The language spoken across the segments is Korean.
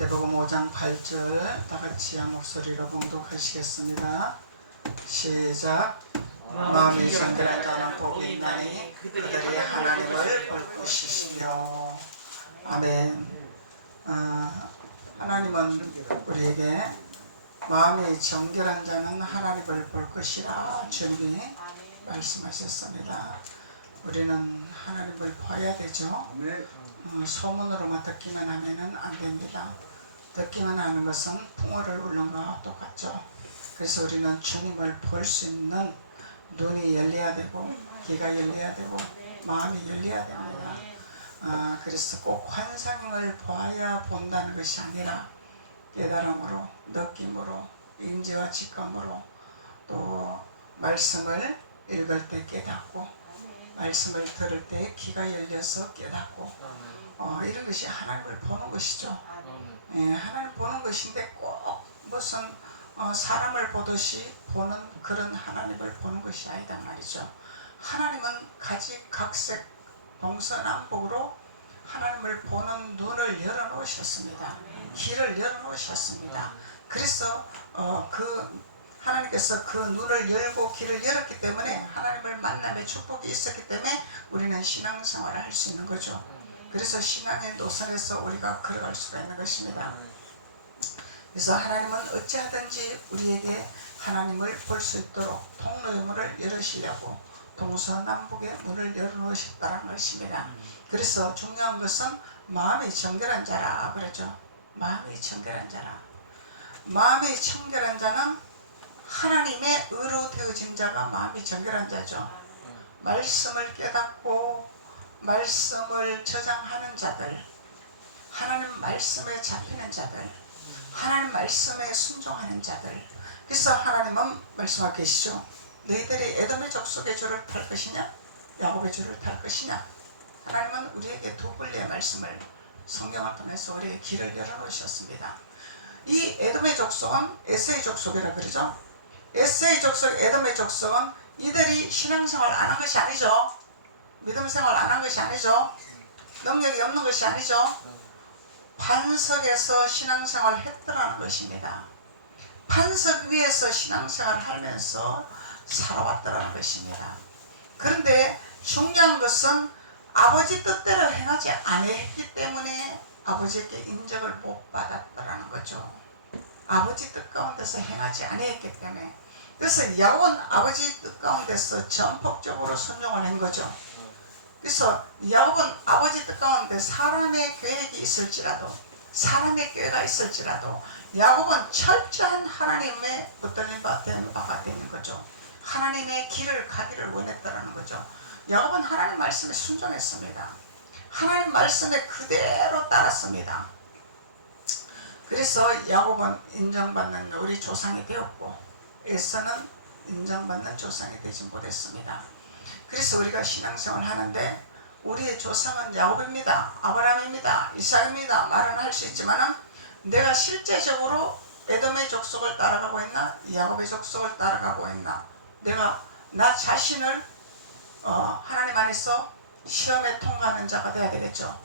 마태복음 5장 8절 다같이 한 목소리로 봉독하시겠습니다. 시작. 마음이 정결한 자는 복이 있나니 그들이 하나님을 볼 것이시며. 아멘. 하나님은 우리에게 마음이 정결한 자는 하나님을 볼 것이라 주님이 말씀하셨습니다. 우리는 하나님을 봐야 되죠. 소문으로만 듣기만 하면 안 됩니다. 듣기만 하는 것은 풍어를 울는 것과 똑같죠. 그래서 우리는 주님을 볼 수 있는 눈이 열려야 되고 귀가 열려야 되고 마음이 열려야 됩니다. 그래서 꼭 환상을 봐야 본다는 것이 아니라 깨달음으로, 느낌으로, 인지와 직감으로, 또 말씀을 읽을 때 깨닫고 말씀을 들을 때 귀가 열려서 깨닫고 이런 것이 하나님을 보는 것이죠. 하나님을 보는 것인데 꼭 무슨 사람을 보듯이 보는 그런 하나님을 보는 것이 아니다 말이죠. 하나님은 가지각색 동서남북으로 하나님을 보는 눈을 열어놓으셨습니다. 귀를 열어놓으셨습니다. 그래서 하나님께서 그 눈을 열고 귀를 열었기 때문에 하나님을 만남의 축복이 있었기 때문에 우리는 신앙생활을 할 수 있는 거죠. 그래서 신앙의 노선에서 우리가 걸어갈 수가 있는 것입니다. 그래서 하나님은 어찌하든지 우리에게 하나님을 볼 수 있도록 통로의 문을 열으시려고 동서남북의 문을 열어놓으셨다는 것입니다. 그래서 중요한 것은 마음이 정결한 자라 그러죠. 마음이 정결한 자라. 마음이 정결한 자는 하나님의 의로 되어진 자가 마음이 정결한 자죠. 말씀을 깨닫고 말씀을 저장하는 자들, 하나님 말씀에 잡히는 자들, 하나님 말씀에 순종하는 자들. 그래서 하나님은 말씀하고 계시죠. 너희들이 에돔의 족속의 줄을 탈 것이냐 야곱의 줄을 탈 것이냐. 하나님은 우리에게 두 분리의 말씀을 성경을 통해서 우리의 길을 열어놓으셨습니다. 이 에돔의 족속은 에서의 족속이라 그러죠. 에서의 족속, 에돔의 족속은 이들이 신앙생활 안 한 것이 아니죠. 믿음생활 안 한 것이 아니죠. 능력이 없는 것이 아니죠. 반석에서 신앙생활을 했더라는 것입니다. 반석 위에서 신앙생활을 하면서 살아왔더라는 것입니다. 그런데 중요한 것은 아버지 뜻대로 행하지 아니했기 때문에 아버지께 인정을 못 받았더라는 거죠. 아버지 뜻 가운데서 행하지 아니했기 때문에. 그래서 야곱은 아버지 뜻 가운데서 전폭적으로 순종을 한 거죠. 그래서 야곱은 아버지 뜻 가운데 사람의 계획이 있을지라도, 사람의 꾀가 있을지라도 야곱은 철저한 하나님의 붙들린 바가 되는 거죠. 하나님의 길을 가기를 원했다는 거죠. 야곱은 하나님 말씀에 순종했습니다. 하나님 말씀에 그대로 따랐습니다. 그래서 야곱은 인정받는 우리 조상이 되었고 에서는 인정받는 조상이 되지 못했습니다. 그래서 우리가 신앙생활을 하는데 우리의 조상은 야곱입니다. 아브라함입니다. 이삭입니다. 말은 할 수 있지만 내가 실제적으로 에돔의 족속을 따라가고 있나 야곱의 족속을 따라가고 있나, 내가 나 자신을 하나님 안에서 시험에 통과하는 자가 되어야 되겠죠.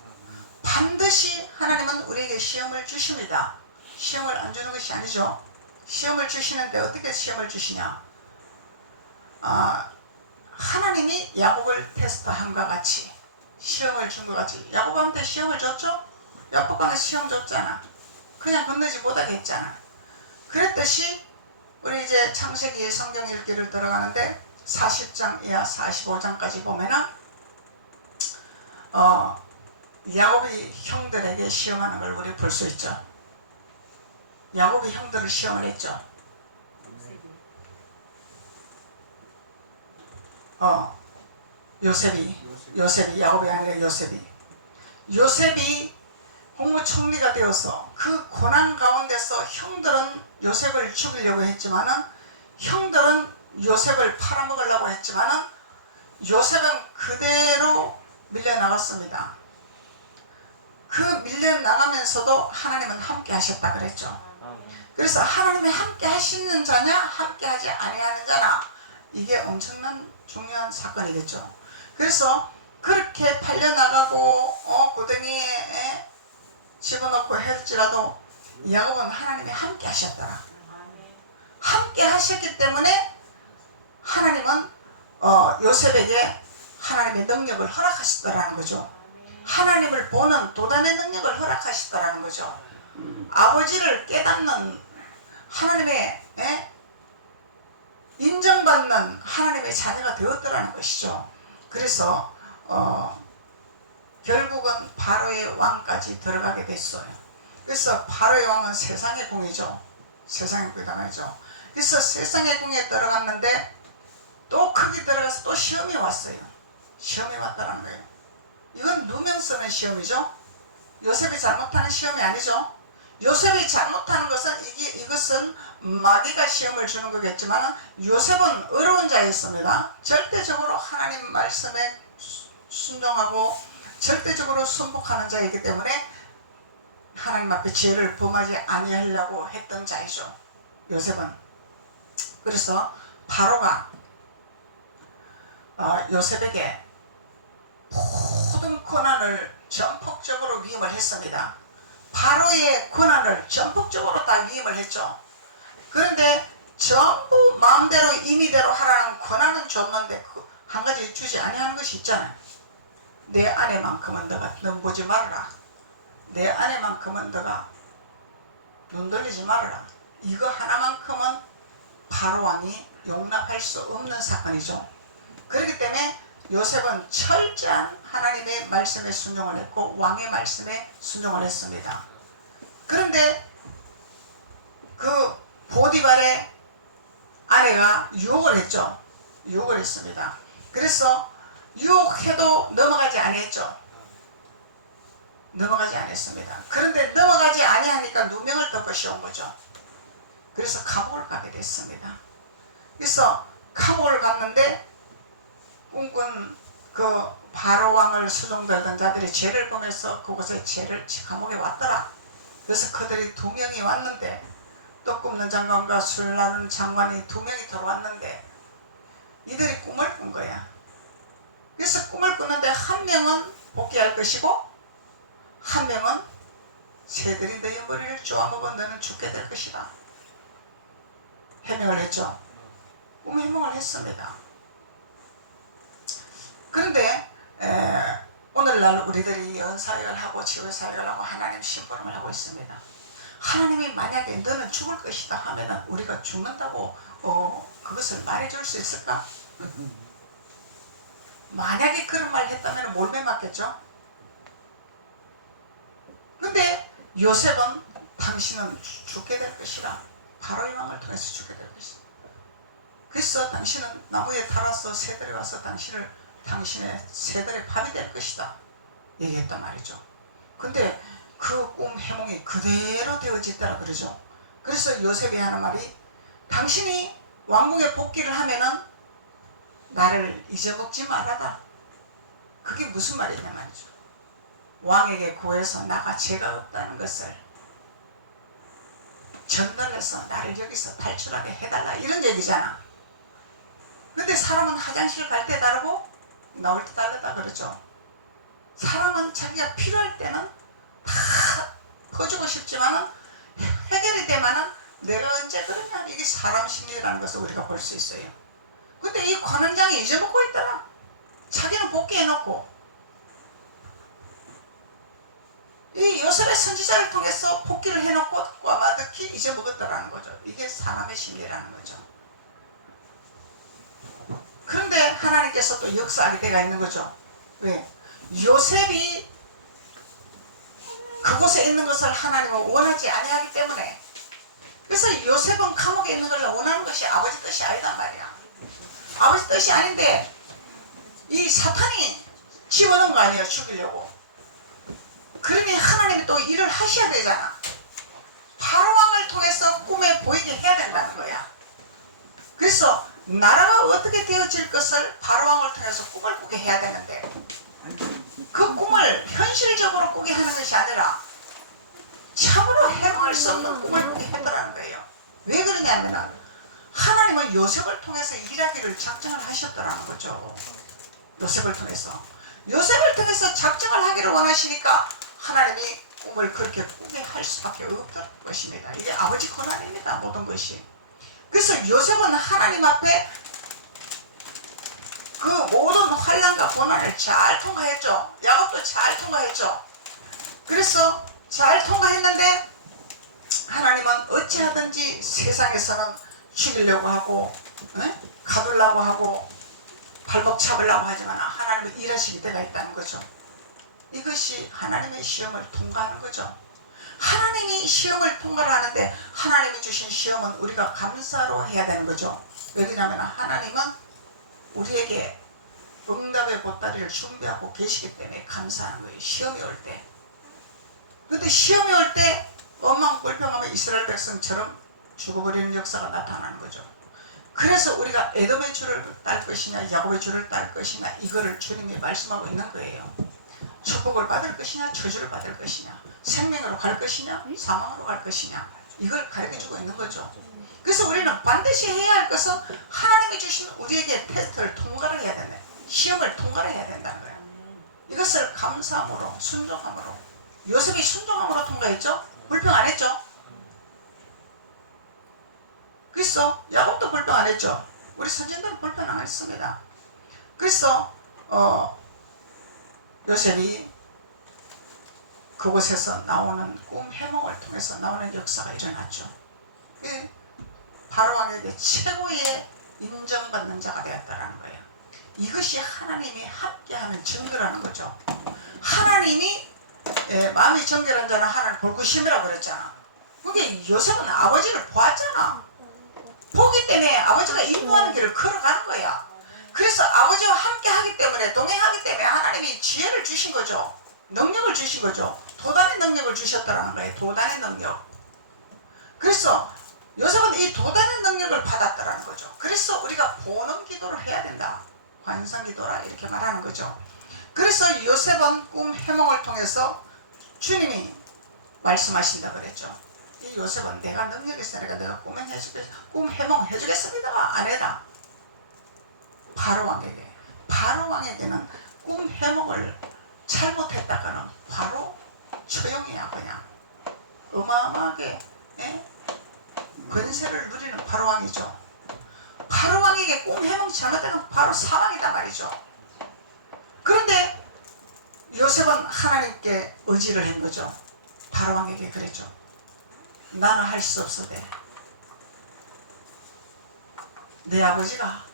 반드시 하나님은 우리에게 시험을 주십니다. 시험을 안 주는 것이 아니죠. 시험을 주시는데 어떻게 시험을 주시냐. 하나님이 야곱을 테스트한과 같이 시험을 준 것 같이 야곱한테 시험을 줬죠. 야곱한테 시험 줬잖아. 그냥 건너지 못하게 했잖아. 그랬듯이 우리 이제 창세기 성경 읽기를 들어가는데 40장 이하 45장까지 보면은 야곱이 형들에게 시험하는 걸 우리 볼 수 있죠. 야곱이 형들을 시험을 했죠. 요셉이 야곱이 아니라 요셉이 국무총리가 되어서 그 고난 가운데서 형들은 요셉을 죽이려고 했지만은, 형들은 요셉을 팔아먹으려고 했지만은 요셉은 그대로 밀려나갔습니다. 그 밀려나가면서도 하나님은 함께 하셨다 그랬죠. 그래서 하나님이 함께 하시는 자냐 함께 하지 아니하는 자나, 이게 엄청난 중요한 사건이겠죠. 그래서 그렇게 팔려나가고 고등이에 집어넣고 할지라도 야곱은 하나님이 함께 하셨더라. 함께 하셨기 때문에 하나님은 요셉에게 하나님의 능력을 허락하시더라는 거죠. 하나님을 보는 도단의 능력을 허락하시더라는 거죠. 아버지를 깨닫는 하나님의 인정받는 하나님의 자녀가 되었더라는 것이죠. 그래서 결국은 바로의 왕까지 들어가게 됐어요. 그래서 바로의 왕은 세상의 궁이죠. 세상의 궁이 당하죠. 그래서 세상의 궁에 들어갔는데 또 크게 들어가서 또 시험이 왔어요. 시험이 왔다는 거예요. 이건 누명 쓰는 시험이죠. 요셉이 잘못하는 시험이 아니죠. 요셉이 잘못하는 것은 이것은 마귀가 시험을 주는 거겠지만 요셉은 어려운 자였습니다. 절대적으로 하나님 말씀에 순종하고 절대적으로 순복하는 자이기 때문에 하나님 앞에 죄를 범하지 아니하려고 했던 자이죠. 요셉은. 그래서 바로가 요셉에게 모든 권한을 전폭적으로 위임을 했습니다. 바로의 권한을 전폭적으로 다 위임을 했죠. 그런데 전부 마음대로 임의대로 하라는 권한은 줬는데 한 가지 주지 아니하는 것이 있잖아요. 내 아내만큼은 넌 보지 말아라. 내 아내만큼은 너가 눈 돌리지 말아라. 이거 하나만큼은 바로 왕이 용납할 수 없는 사건이죠. 그렇기 때문에 요셉은 철저한 하나님의 말씀에 순종을 했고 왕의 말씀에 순종을 했습니다. 그런데 그 보디발의 아내가 유혹을 했죠. 유혹을 했습니다. 그래서 유혹해도 넘어가지 아니했죠. 넘어가지 않았습니다. 그런데 넘어가지 아니하니까 누명을 덮어 씌운 거죠. 그래서 감옥을 가게 됐습니다. 그래서 감옥을 갔는데 꿈꾼 그 바로 왕을 수종되던 자들이 죄를 범해서 그곳에 감옥에 왔더라. 그래서 그들이 2명이 왔는데 떡 굽는 장관과 술 나는 장관이 2명이 들어왔는데 이들이 꿈을 꾼 거야. 그래서 꿈을 꾸는데 한 명은 복귀할 것이고 한 명은 새들이 너의 머리를 쪼아먹어 너는 죽게 될 것이다. 해명을 했죠. 꿈 해명을 했습니다. 그런데 오늘날 우리들이 연사역을 하고 지구사역을 하고 하나님 심부름을 하고 있습니다. 하나님이 만약에 너는 죽을 것이다 하면은 우리가 죽는다고 그것을 말해줄 수 있을까? 만약에 그런 말 했다면 몰매 맞겠죠? 근데 요셉은 당신은 죽게 될 것이라 바로 이 왕을 통해서 죽게 될 것이다. 그래서 당신은 나무에 달아서 새들이 와서 당신의 새들의 밥이 될 것이다 얘기했단 말이죠. 근데 그 꿈 해몽이 그대로 되어졌다라 그러죠. 그래서 요셉이 하는 말이 당신이 왕궁에 복귀를 하면은 나를 잊어먹지 말아라. 그게 무슨 말이냐 말이죠. 왕에게 구해서 나가 죄가 없다는 것을 전달해서 나를 여기서 탈출하게 해달라 이런 얘기잖아. 근데 사람은 화장실 갈 때 다르고 나올 때 다르다 그러죠. 사람은 자기가 필요할 때는 다 퍼주고 싶지만은 해결이 되면은 내가 언제 그러냐. 이게 사람 심리라는 것을 우리가 볼 수 있어요. 근데 이 관원장이 잊어먹고 있더라. 자기는 복귀해놓고 이 요셉의 선지자를 통해서 복귀를 해놓고 꽈마득히 잊어먹었다라는 거죠. 이게 사람의 심리라는 거죠. 그런데 하나님께서 또 역사하게 되어 있는 거죠. 왜? 요셉이 그곳에 있는 것을 하나님은 원하지 아니하기 때문에. 그래서 요셉은 감옥에 있는 걸 원하는 것이 아버지 뜻이 아니단 말이야. 아버지 뜻이 아닌데 이 사탄이 집어넣은 거 아니에요. 죽이려고. 그러니 하나님이 또 일을 하셔야 되잖아. 바로왕을 통해서 꿈에 보이게 해야 된다는 거야. 그래서 나라가 어떻게 되어질 것을 바로왕을 통해서 꿈을 꾸게 해야 되는데 그 꿈을 현실적으로 꾸게 하는 것이 아니라 참으로 해몽할 수 없는 꿈을 꾸게 했더라는 거예요. 왜 그러냐면 하나님은 요셉을 통해서 일하기를 작정을 하셨더라는 거죠. 요셉을 통해서 작정을 하기를 원하시니까 하나님이 꿈을 그렇게 꾸게 할 수밖에 없던 것입니다. 이게 아버지 권한입니다. 모든 것이. 그래서 요셉은 하나님 앞에 그 모든 환난과 고난을 잘 통과했죠. 야곱도 잘 통과했죠. 그래서 잘 통과했는데 하나님은 어찌하든지 세상에서는 죽이려고 하고 가두려고 하고 발목 잡으려고 하지만 하나님은 일하시기 때가 있다는 거죠. 이것이 하나님의 시험을 통과하는 거죠. 하나님이 시험을 통과를 하는데 하나님이 주신 시험은 우리가 감사로 해야 되는 거죠. 왜냐하면 하나님은 우리에게 응답의 보따리를 준비하고 계시기 때문에 감사하는 거예요. 시험이 올 때. 근데 시험이 올 때 원망불평하면 이스라엘 백성처럼 죽어버리는 역사가 나타나는 거죠. 그래서 우리가 에돔의 줄을 딸 것이냐 야곱의 줄을 딸 것이냐 이거를 주님이 말씀하고 있는 거예요. 축복을 받을 것이냐 저주를 받을 것이냐 생명으로 갈 것이냐 사망으로 갈 것이냐 이걸 가르쳐주고 있는 거죠. 그래서 우리는 반드시 해야 할 것은 하나님이 주신 우리에게 테스트를 통과를 해야 된다. 시험을 통과를 해야 된다는 거예요. 이것을 감사함으로 순종함으로 요셉이 순종함으로 통과했죠. 불평 안 했죠. 그래서 야곱도 불평 안 했죠. 우리 선진들은 불평 안 했습니다. 그래서 요셉이 그곳에서 나오는 꿈 해몽을 통해서 나오는 역사가 일어났죠. 바로왕에게 최고의 인정받는 자가 되었다는 거예요. 이것이 하나님이 함께하는 증거라는 거죠. 하나님이 마음이 정결한 자는 하나님 볼구심이라고 그랬잖아. 그게 요셉은 아버지를 보았잖아. 보기 때문에 아버지가 인도하는 길을 걸어가는 거야. 그래서 아버지와 함께 하기 때문에 동행하기 때문에 하나님이 지혜를 주신 거죠. 능력을 주신 거죠. 도단의 능력을 주셨다는 거예요. 도단의 능력. 그래서 요셉은 이 도단의 능력을 받았다는 거죠. 그래서 우리가 보는 기도를 해야 된다. 환상기도라 이렇게 말하는 거죠. 그래서 요셉은 꿈 해몽을 통해서 주님이 말씀하신다 그랬죠. 이 요셉은 내가 능력이 있으니까 내가 꿈 해몽 해주겠습니다가 안 해라. 바로왕에게는 꿈 해몽을 잘못했다가는 바로 처형이야. 그냥 어마어마하게 권세를 누리는 바로왕이죠. 바로왕에게 꿈 해몽 잘못하면 바로 사망이다 말이죠. 그런데 요셉은 하나님께 의지를 한 거죠. 바로왕에게 그랬죠. 나는 할 수 없어대. 내 아버지가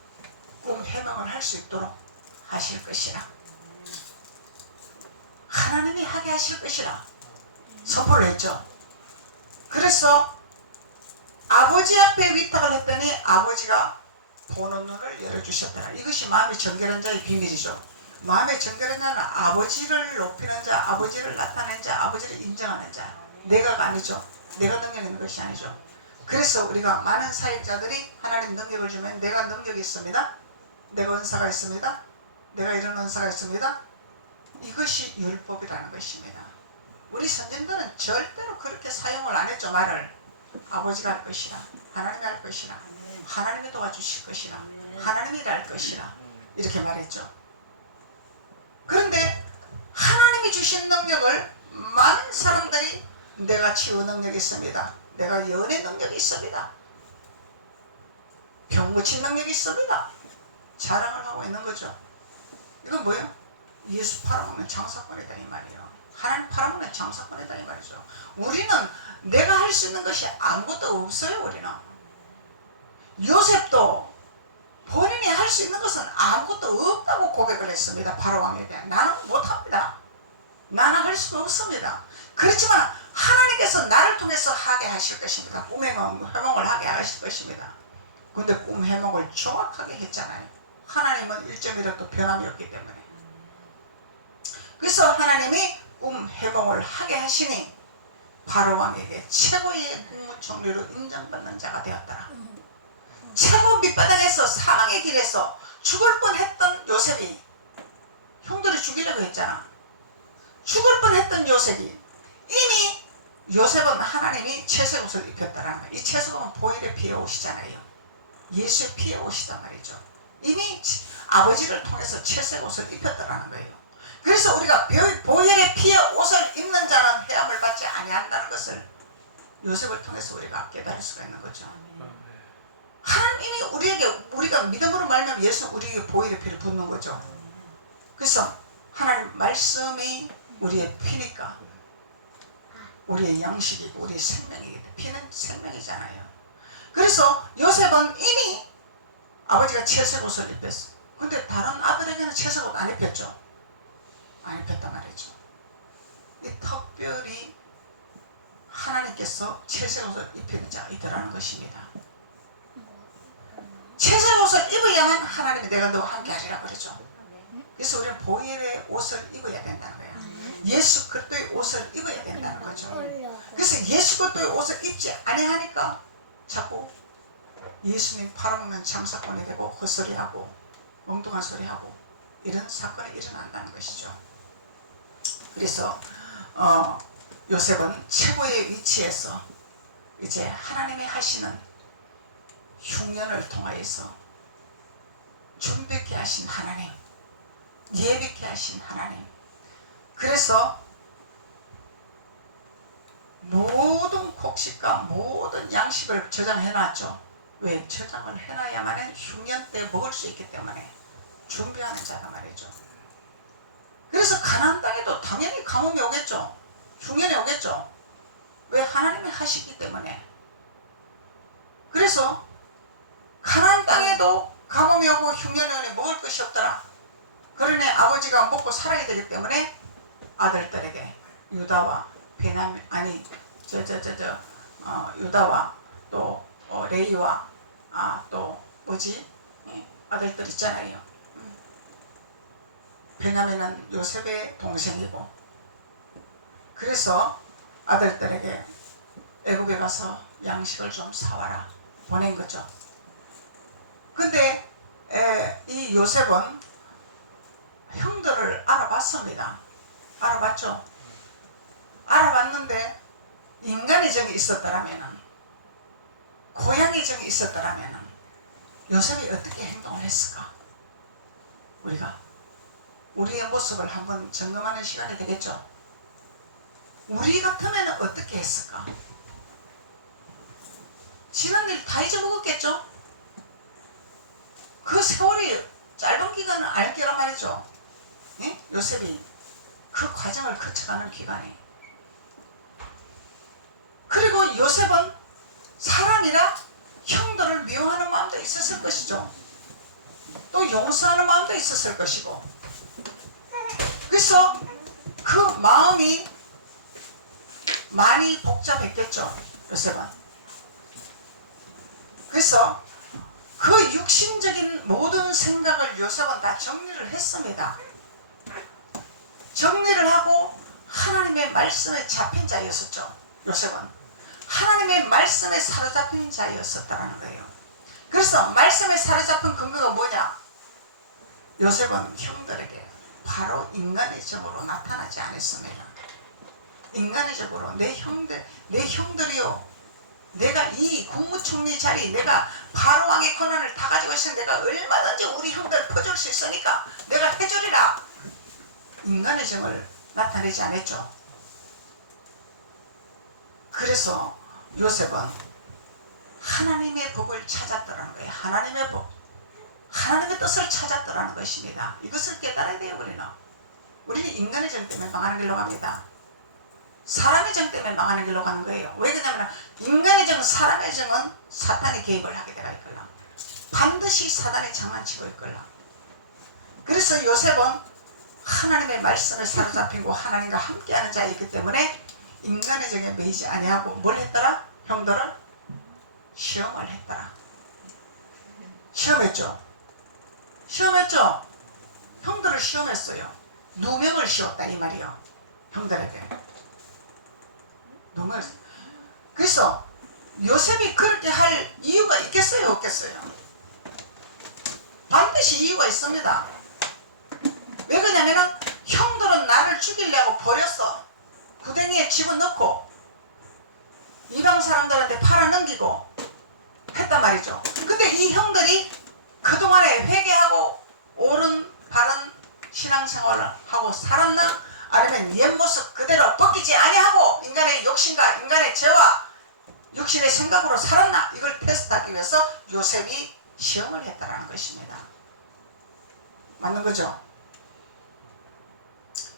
꿈 해몽을 할 수 있도록 하실 것이라. 하나님이 하게 하실 것이라 선포를 했죠. 그래서 아버지 앞에 위탁을 했더니 아버지가 보는 눈을 열어주셨다. 이것이 마음이 정결한 자의 비밀이죠. 마음의 정결한 자는 아버지를 높이는 자, 아버지를 나타내는 자, 아버지를 인정하는 자. 내가가 아니죠. 내가 능력 있는 것이 아니죠. 그래서 우리가 많은 사역자들이 하나님 능력을 주면 내가 능력이 있습니다. 내가 은사가 있습니다. 내가 이런 은사가 있습니다. 이것이 율법이라는 것입니다. 우리 선진들은 절대로 그렇게 사용을 안 했죠. 말을 아버지가 할 것이라, 하나님이 할 것이라, 하나님이 도와주실 것이라, 하나님이 일할 것이라 이렇게 말했죠. 그런데 하나님이 주신 능력을 많은 사람들이 내가 치유 능력이 있습니다. 내가 연애 능력이 있습니다. 병 고친 능력이 있습니다. 자랑을 하고 있는 거죠. 이건 뭐예요? 예수 팔아먹는 장사꾼이다 이 말이에요. 하나님 팔아먹는 장사꾼이다 이 말이죠. 우리는 내가 할 수 있는 것이 아무것도 없어요. 우리는 요셉도 본인이 할 수 있는 것은 아무것도 없다고 고백을 했습니다. 바로왕에게. 나는 못합니다. 나는 할 수가 없습니다. 그렇지만 하나님께서 나를 통해서 하게 하실 것입니다. 꿈 해몽을 하게 하실 것입니다. 그런데 꿈 해몽을 정확하게 했잖아요. 하나님은 1점이라도 변함이 없기 때문에. 그래서 하나님이 꿈 해몽을 하게 하시니 바로왕에게 최고의 국무총리로 인정받는 자가 되었더라. 최고 밑바닥에서 사망의 길에서 죽을 뻔했던 요셉이, 형들이 죽이려고 했잖아. 죽을 뻔했던 요셉이, 이미 요셉은 하나님이 채색 옷을 입혔다라는 거예요. 이 채색 옷은 보혈의 피해 옷이잖아요. 예수의 피해 옷이단 말이죠. 이미 아버지를 통해서 채색 옷을 입혔다라는 거예요. 그래서 우리가 보혈의 피해 옷을 입는 자는 해함을 받는 요셉을 통해서 우리가 깨달을 수가 있는 거죠. 하나님이 우리에게 우리가 믿음으로 말하면 예수는 우리에게 보혈의 피를 붓는 거죠. 그래서 하나님 말씀이 우리의 피니까 우리의 양식이고 우리의 생명이기 때문에 피는 생명이잖아요. 그래서 요셉은 이미 아버지가 채색 옷을 입혔어. 근데 다른 아들에게는 채색 옷 안 입혔죠. 안 입혔단 말이죠. 이 특별히 하나님께서 채색 옷을 입히는 자가 있더라는 것입니다. 채색 옷을 입어야만 하나님이 내가 너와 함께 하리라 그러죠. 그래서 우리는 보혈의 옷을 입어야 된다는 거예요. 예수 그리스도의 옷을 입어야 된다는 거죠. 그래서 예수 그리스도의 옷을 입지 아니하니까 자꾸 예수님 팔아먹는 장사꾼이 되고 헛소리하고 엉뚱한 소리하고 이런 사건이 일어난다는 것이죠. 그래서 요셉은 최고의 위치에서 이제 하나님이 하시는 흉년을 통하여서 준비케 하신 하나님, 예비케 하신 하나님. 그래서 모든 곡식과 모든 양식을 저장해놨죠. 왜? 저장을 해놔야만 흉년 때 먹을 수 있기 때문에 준비하는 자가 말이죠. 그래서 가나안 땅에도 당연히 가뭄이 오겠죠. 흉년이 오겠죠. 왜? 하나님이 하시기 때문에. 그래서 가나안 땅에도 가뭄이 오고 흉년이 오니 먹을 것이 없더라. 그러니 아버지가 먹고 살아야 되기 때문에 아들들에게 유다와 베냐민 유다와 또 레이와 또 뭐지 아들들 있잖아요. 베냐민은 요셉의 동생이고 그래서 아들들에게 애굽에 가서 양식을 좀 사와라 보낸 거죠. 근데 이 요셉은 형들을 알아봤습니다. 알아봤죠. 알아봤는데 인간의 정이 있었더라면 고향의 정이 있었더라면 요셉이 어떻게 행동을 했을까? 우리가 우리의 모습을 한번 점검하는 시간이 되겠죠. 우리 같으면 어떻게 했을까? 지난 일 다 잊어먹었겠죠? 그 세월이 짧은 기간은 알게란 말이죠. 예? 요셉이 그 과정을 거쳐가는 기간이. 그리고 요셉은 사람이라 형들을 미워하는 마음도 있었을 것이죠. 또 용서하는 마음도 있었을 것이고. 그래서 그 마음이 많이 복잡했겠죠. 요셉은. 그래서 그 육신적인 모든 생각을 요셉은 다 정리를 했습니다. 정리를 하고 하나님의 말씀에 잡힌 자였었죠. 요셉은 하나님의 말씀에 사로잡힌 자였었다는 거예요. 그래서 말씀에 사로잡힌 근거가 뭐냐? 요셉은 형들에게 바로 인간의 점으로 나타나지 않았습니다. 인간의 점으로 내 형들이요, 내가 이 국무총리 자리, 내가 바로왕의 권한을 다 가지고 있으니 내가 얼마든지 우리 형들 퍼줄 수 있으니까 내가 해주리라. 인간의 점을 나타내지 않았죠. 그래서 요셉은 하나님의 복을 찾았더라는 거예요. 하나님의 복, 하나님의 뜻을 찾았더라는 것입니다. 이것을 깨달아야 돼요. 우리는 인간의 정 때문에 망하는 길로 갑니다. 사람의 정 때문에 망하는 길로 가는 거예요. 왜 그러냐면 인간의 정, 사람의 정은 사탄이 개입을 하게 되어 있걸라. 반드시 사단이 장난치고 있걸라. 그래서 요셉은 하나님의 말씀에 사로잡히고 하나님과 함께하는 자이기 때문에 인간의 정에 매이지 아니하고 뭘 했더라? 형들을 시험을 했더라. 시험했죠. 형들을 시험했어요. 누명을 씌웠다 이 말이요. 형들에게 누명을. 그래서 요셉이 그렇게 할 이유가 있겠어요, 없겠어요? 반드시 이유가 있습니다. 왜 그러냐면 형들은 나를 죽이려고 버렸어. 구덩이에 집어넣고 이방 사람들한테 팔아넘기고 했단 말이죠. 근데 이 형들이 그동안에 회개하고 옳은 바른 신앙생활을 하고 살았나? 아니면 옛 모습 그대로 벗기지 아니하고 인간의 욕심과 인간의 죄와 육신의 생각으로 살았나? 이걸 테스트하기 위해서 요셉이 시험을 했다라는 것입니다. 맞는 거죠?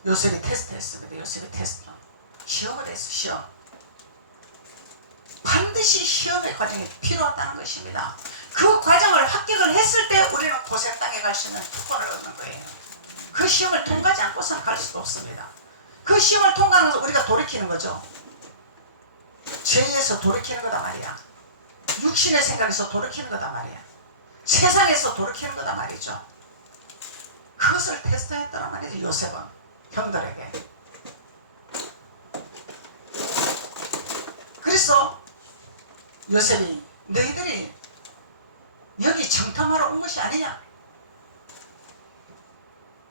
요셉이 테스트했습니다. 요셉이 테스트. 시험을 했어. 시험. 반드시 시험의 과정이 필요하다는 것입니다. 그 과정을 합격을 했을 때 우리는 고생 땅에 갈 수 있는 특권을 얻는 거예요. 그 시험을 통과하지 않고서는 갈 수도 없습니다. 그 시험을 통과하면서 우리가 돌이키는 거죠. 죄에서 돌이키는 거다 말이야. 육신의 생각에서 돌이키는 거다 말이야. 세상에서 돌이키는 거다 말이죠. 그것을 테스트했다는 말이죠. 요셉은 형들에게. 그래서 요셉이 너희들이 여기 정탐하러 온 것이 아니냐?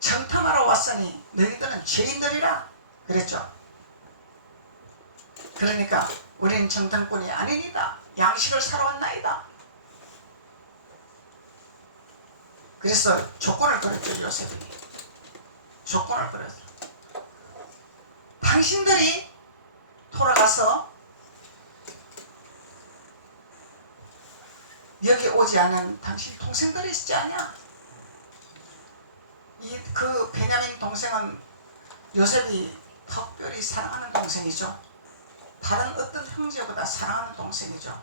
정탐하러 왔으니 너희들은 죄인들이라 그랬죠. 그러니까 우리는 정탐꾼이 아니니다. 양식을 사러 왔나이다. 그래서 조건을 걸었죠. 요셉이. 조건을 걸었어. 당신들이 돌아가서 여기 오지 않은 당신 동생들이 있지 않냐? 그 베냐민 동생은 요셉이 특별히 사랑하는 동생이죠. 다른 어떤 형제보다 사랑하는 동생이죠.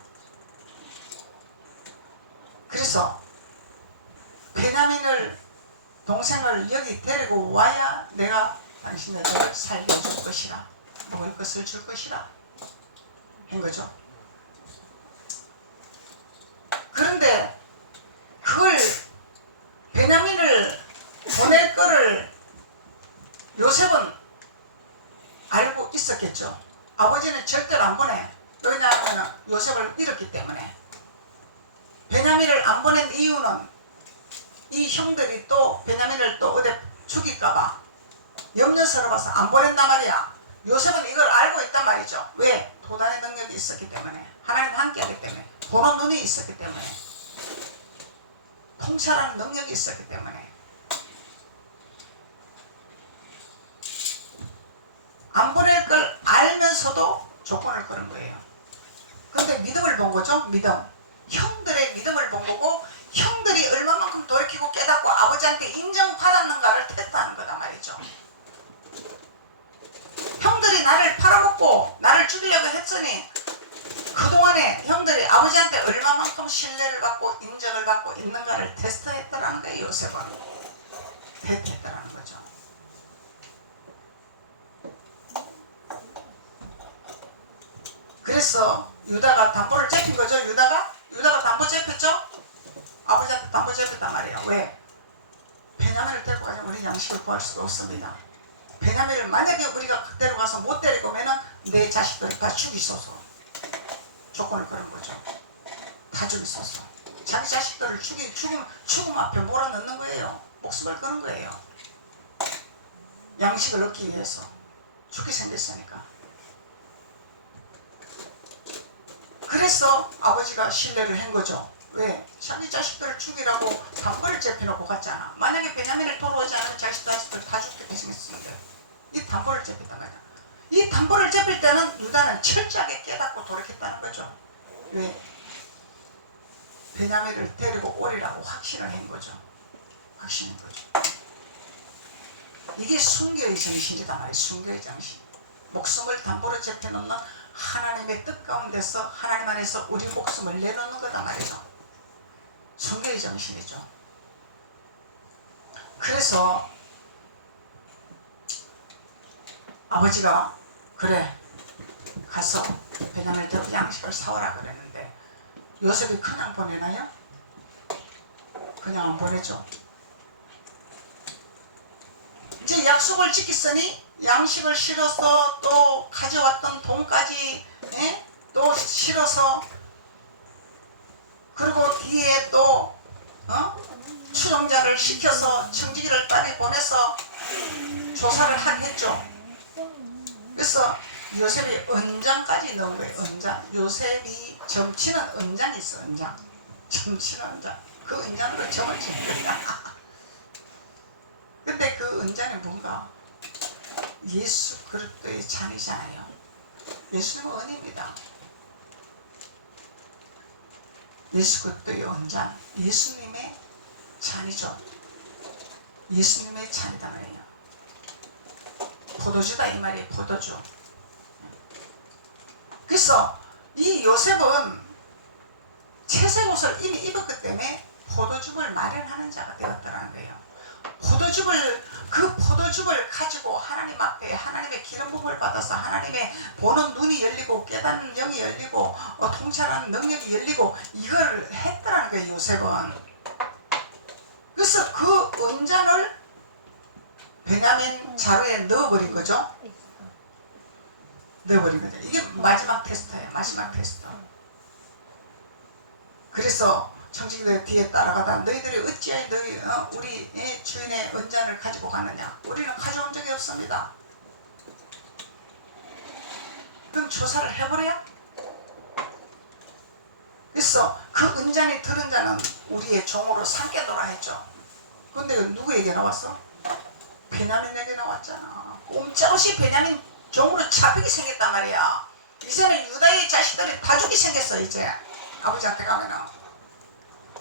그래서 베냐민을 동생을 여기 데리고 와야 내가 당신네들을 살려줄 것이라, 먹을 것을 줄 것이라 한 거죠. 그런데 그걸 베냐민을 보낼 거를 요셉은 알고 있었겠죠. 아버지는 절대로 안 보내. 왜냐하면 요셉을 잃었기 때문에. 베냐민을 안 보낸 이유는 이 형들이 또 베냐민을 또 어디 죽일까봐 염려스러워서 안 보낸단 말이야. 요셉은 이걸 알고 있단 말이죠. 왜? 도단의 능력이 있었기 때문에. 하나님 함께하기 때문에. 보는 눈이 있었기 때문에. 통찰하는 능력이 있었기 때문에. 안 보낼 걸 알면서도 조건을 거는 거예요. 그런데 믿음을 본 거죠. 믿음. 형들의 믿음을 본 거고, 형들이 얼마만큼 돌이키고 깨닫고 아버지한테 인정받았는가를 테스트하는 거다 말이죠. 형들이 나를 팔아먹고 나를 죽이려고 했으니 그동안에 형들이 아버지한테 얼마만큼 신뢰를 받고 인정을 받고 있는가를 테스트했다라는 거예요. 요셉은 테스트했다라는 거죠. 그래서 유다가 담보를 잡힌 거죠. 유다가 담보 잡혔죠. 아버지한테 담보 잡혔단 말이에요. 왜? 베냐민을 데리고 가면 우리 양식을 구할 수가 없습니다. 베냐민을 만약에 우리가 그대로 가서 못 데리고 오면은 내 자식들을 다 죽이소서. 조건을 그런 거죠. 다 죽이소서. 자기 자식들을 죽음 앞에 몰아넣는 거예요. 목숨을 거는 거예요. 양식을 얻기 위해서. 죽게 생겼으니까. 그래서 아버지가 신뢰를 한 거죠. 왜? 자기 자식들을 죽이라고 담보를 잡혀놓고 갔잖아. 만약에 베냐민을 돌아오지 않으면 자식들 다 죽게 생겼으니까 이 담보를 잡혔단 말이야. 이 담보를 잡힐 때는 유다는 철저하게 깨닫고 돌이켰다는 거죠. 왜? 베냐민을 데리고 오리라고 확신을 한 거죠. 확신한 거죠. 이게 순교의 정신이다 말이에요. 순교의 정신. 목숨을 담보로 잡혀놓는 하나님의 뜻 가운데서 하나님 안에서 우리 목숨을 내놓는 거다 말이죠. 순교의 정신이죠. 그래서 아버지가 그래 가서 베냐민을 데리고 양식을 사오라 그랬는데 요셉이 그냥 보내나요? 그냥 안 보내죠. 이제 약속을 지켰으니 양식을 실어서 또 가져왔던 돈까지 또 실어서 그리고 뒤에 또 추종자를 시켜서 청지기를 딸이 보내서 조사를 하게 했죠. 그래서 요셉이 은장까지 넣은 거예요. 은장. 요셉이 점치는 은장이 있어. 은장. 점치는 은장. 그 은장으로 점을 치는 거야. 근데 그 은장이 뭔가 예수 그리스도의 잔이잖아요. 예수님은 은입니다. 예수 그리스도의 언잔, 예수님의 잔이죠. 예수님의 잔이다 말이에요. 포도주다 이 말이에요. 포도주. 그래서 이 요셉은 채색 옷을 이미 입었기 때문에 포도즙을 마련하는 자가 되었다는 거예요. 그 포도즙을 가지고 하나님 앞에 하나님의 기름 부음을 받아서 하나님의 보는 눈이 열리고 깨닫는 영이 열리고 통찰하는 능력이 열리고 이걸 했다는 거예요. 요셉은. 그래서 그 언잔을 베냐민 자루에 넣어버린 거죠. 넣어버린 거죠. 이게 마지막 테스트예요. 마지막 테스트. 그래서 청지기들 뒤에 따라가다 너희들이 어찌하여 우리 주인의 언잔을 가지고 가느냐. 우리는 가져온 적이 없습니다. 그럼 조사를 해버려요. 그래서 그 언잔이 들은 자는 우리의 종으로 삼겠노라 했죠. 그런데 누구에게 나왔어? 베냐민에게 나왔잖아. 꼼짝없이 베냐민 종으로 잡히게 생겼단 말이야. 이제는 유다의 자식들이 다 죽게 생겼어. 이제 아버지한테 가면은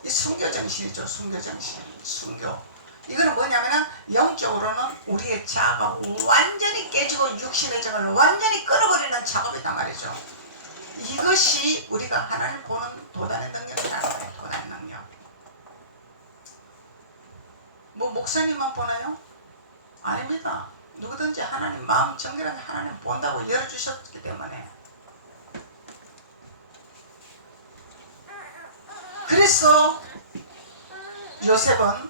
이 순교 정신이죠. 순교 정신. 순교. 이거는 뭐냐면은 영적으로는 우리의 자아가 완전히 깨지고 육신의 정을 완전히 끊어버리는 작업이단 말이죠. 이것이 우리가 하나님 보는 도단의 능력이라는 거예요. 도단의 능력. 뭐 목사님만 보나요? 아닙니다. 누구든지 하나님 마음 정결한 하나님 본다고 열어주셨기 때문에. 그래서 요셉은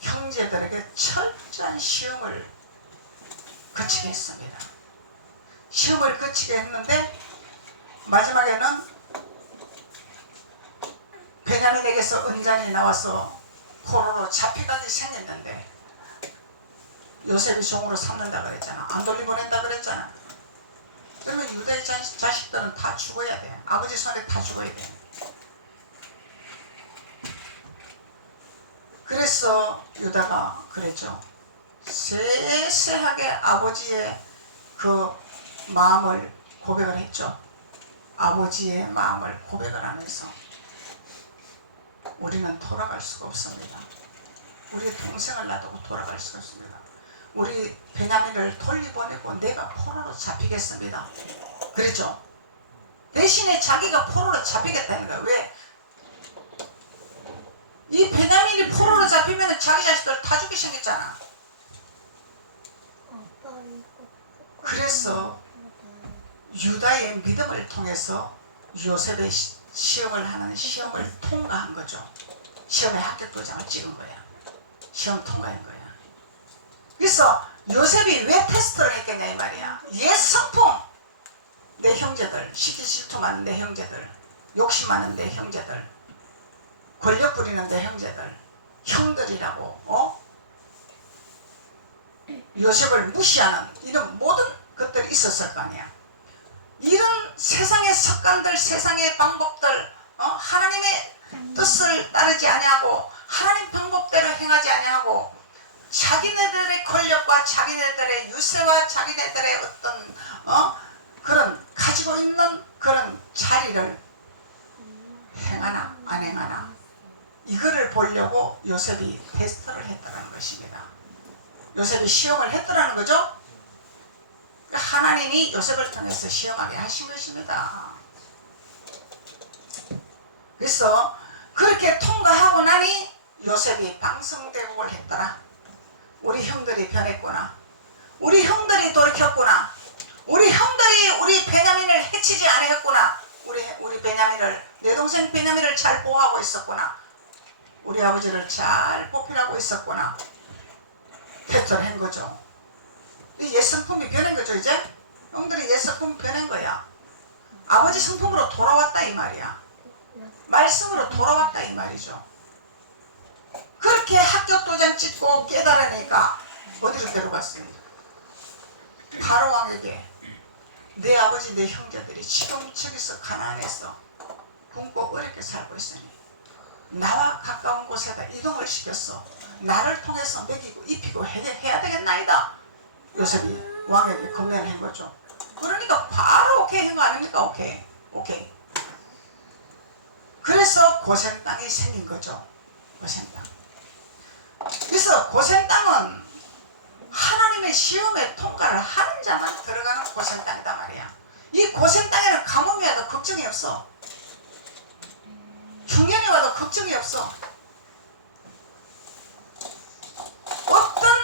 형제들에게 철저한 시험을 거치게 했습니다. 시험을 거치게 했는데 마지막에는 베냐민에게서 언잔이 나와서 포로로 잡히까지 생겼는데 요셉이 종으로 삼는다 그랬잖아. 안 돌려보낸다 그랬잖아. 그러면 유다의 자식들은 다 죽어야 돼. 아버지 손에 다 죽어야 돼. 그래서 유다가 그랬죠. 세세하게 아버지의 그 마음을 고백을 했죠. 아버지의 마음을 고백을 하면서 우리는 돌아갈 수가 없습니다. 우리 동생을 놔두고 돌아갈 수가 없습니다. 우리 베냐민을 돌려보내고 내가 포로로 잡히겠습니다. 그랬죠. 대신에 자기가 포로로 잡히겠다는 거야. 왜? 이 베냐민이 포로로 잡히면 자기 자식들 다 죽게 생겼잖아. 그래서 유다의 믿음을 통해서 요셉의 시험을 하는 시험을 통과한 거죠. 시험에 합격 도장을 찍은 거야. 시험 통과한 거야. 그래서 요셉이 왜 테스트를 했겠냐 이 말이야. 옛 성품, 내 형제들, 시기 질투하는 내 형제들, 욕심 많은 내 형제들, 권력 부리는 내 형제들, 형들이라고 요셉을 무시하는 이런 모든 것들이 있었을 거 아니야. 이런 세상의 습관들, 세상의 방법들, 하나님의 뜻을 따르지 아니하고 하나님 방법대로 행하지 아니하고 자기네들의 권력과 자기네들의 유세와 자기네들의 어떤 그런 가지고 있는 그런 자리를 행하나 안 행하나 이거를 보려고 요셉이 테스트를 했다는 것입니다. 요셉이 시험을 했더라는 거죠. 하나님이 요셉을 통해서 시험하게 하신 것입니다. 그래서 그렇게 통과하고 나니 요셉이 방성대국을 했더라. 우리 형들이 변했구나. 우리 형들이 돌이켰구나. 우리 형들이 우리 베냐민을 해치지 않았구나. 우리 베냐민을, 내 동생 베냐민을 잘 보호하고 있었구나. 우리 아버지를 잘 보필하고 있었구나. 테스트를 한 거죠. 옛 성품이 변한 거죠. 이제 형들이 옛 성품 변한 거야. 아버지 성품으로 돌아왔다 이 말이야. 말씀으로 돌아왔다 이 말이죠. 그렇게 합격 도장 찍고 깨달으니까 어디로 데려갔습니까? 바로 왕에게 내 아버지 내 형제들이 지금 저기서 가나안에서 굶고 어렵게 살고 있으니 나와 가까운 곳에다 이동을 시켰어. 나를 통해서 먹이고 입히고 해야 되겠나이다. 요셉이 왕에게 건면을 한 거죠. 그러니까 바로 오케이 한 거 아닙니까? 오케이. 그래서 고센 땅이 생긴 거죠. 고센 땅. 그래서 고센 땅은 하나님의 시험에 통과를 하는 자만 들어가는 고센 땅이다 말이야. 이 고센 땅에는 가뭄이 와도 걱정이 없어. 흉년이 와도 걱정이 없어. 어떤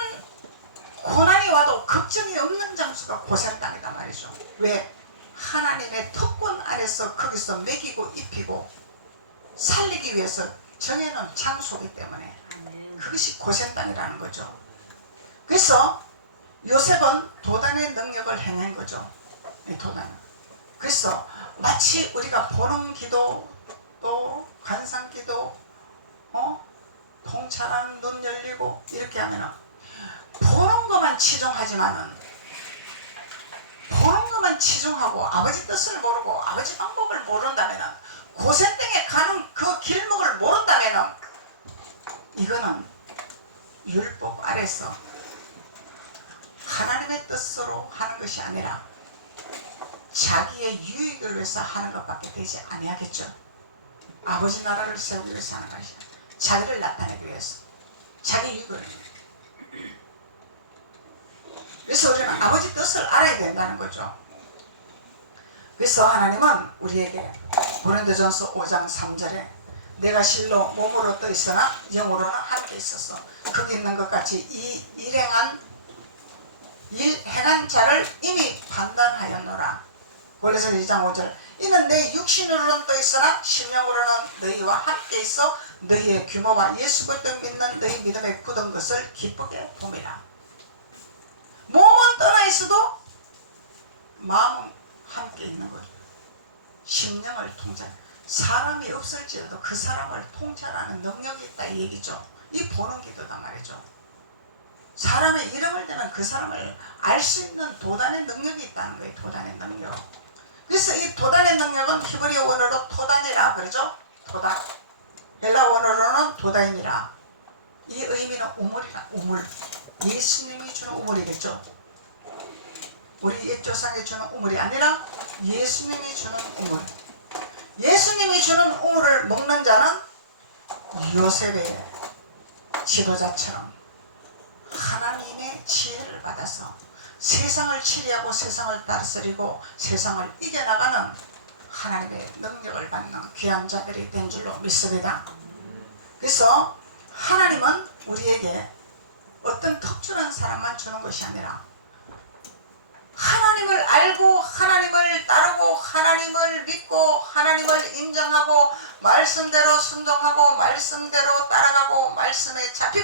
고난이 와도 걱정이 없는 장소가 고센 땅이다 말이죠. 왜? 하나님의 특권 아래서 거기서 먹이고 입히고 살리기 위해서 정해놓은 장소이기 때문에 그것이 고센 땅이라는 거죠. 그래서 요셉은 도단의 능력을 행한 거죠. 도단. 그래서 마치 우리가 보는 기도 또 관상기도 통찰하는 눈 열리고 이렇게 하면은 보는 것만 치중하지만은 보는 것만 치중하고 아버지 뜻을 모르고 아버지 방법을 모른다면은 고센 땅에 가는 그 길목을 모른다면은 이거는 율법 아래서 하나님의 뜻으로 하는 것이 아니라 자기의 유익을 위해서 하는 것밖에 되지 아니하겠죠. 아버지 나라를 세우기 위해서 하는 것이야. 자기를 나타내기 위해서 자기 유익을. 그래서 우리는 아버지 뜻을 알아야 된다는 거죠. 그래서 하나님은 우리에게 고린도전서 5장 3절에 내가 실로 몸으로 떠 있으나 영으로는 함께 있어서 거기 있는 것 같이 이 일 행한 자를 이미 판단하였노라. 골로새서 2장 5절 이는 내 육신으로는 떠 있으나 심령으로는 너희와 함께 있어 너희의 규모와 예수 그리스도 믿는 너희 믿음에 굳은 것을 기쁘게 봄이라. 몸은 떠나 있어도 마음은 함께 있는 거죠. 심령을 통찰. 사람이 없을지라도 그 사람을 통찰하는 능력이 있다 이 얘기죠. 이 보는 기도다 말이죠. 사람의 이름을 대면 그 사람을 알 수 있는 도단의 능력이 있다는 거예요. 도단의 능력. 그래서 이 도단의 능력은 히브리어 원어로 토단이라 그러죠. 토단. 헬라 원어로는 도다임이라. 이 의미는 우물이다. 우물. 예수님이 주는 우물이겠죠. 우리 옛조상이 주는 우물이 아니라 예수님이 주는 우물. 예수님이 주는 우물을 먹는 자는 요셉의 지도자처럼 하나님의 지혜를 받아서 세상을 치리하고 세상을 다스리고 세상을 이겨나가는 하나님의 능력을 받는 귀한 자들이 된 줄로 믿습니다. 그래서 하나님은 우리에게 어떤 특출한 사람만 주는 것이 아니라 하나님을 알고 하나님을 따르고 하나님을 믿고 하나님을 인정하고 말씀대로 순종하고 말씀대로 따라가고 말씀에 잡히고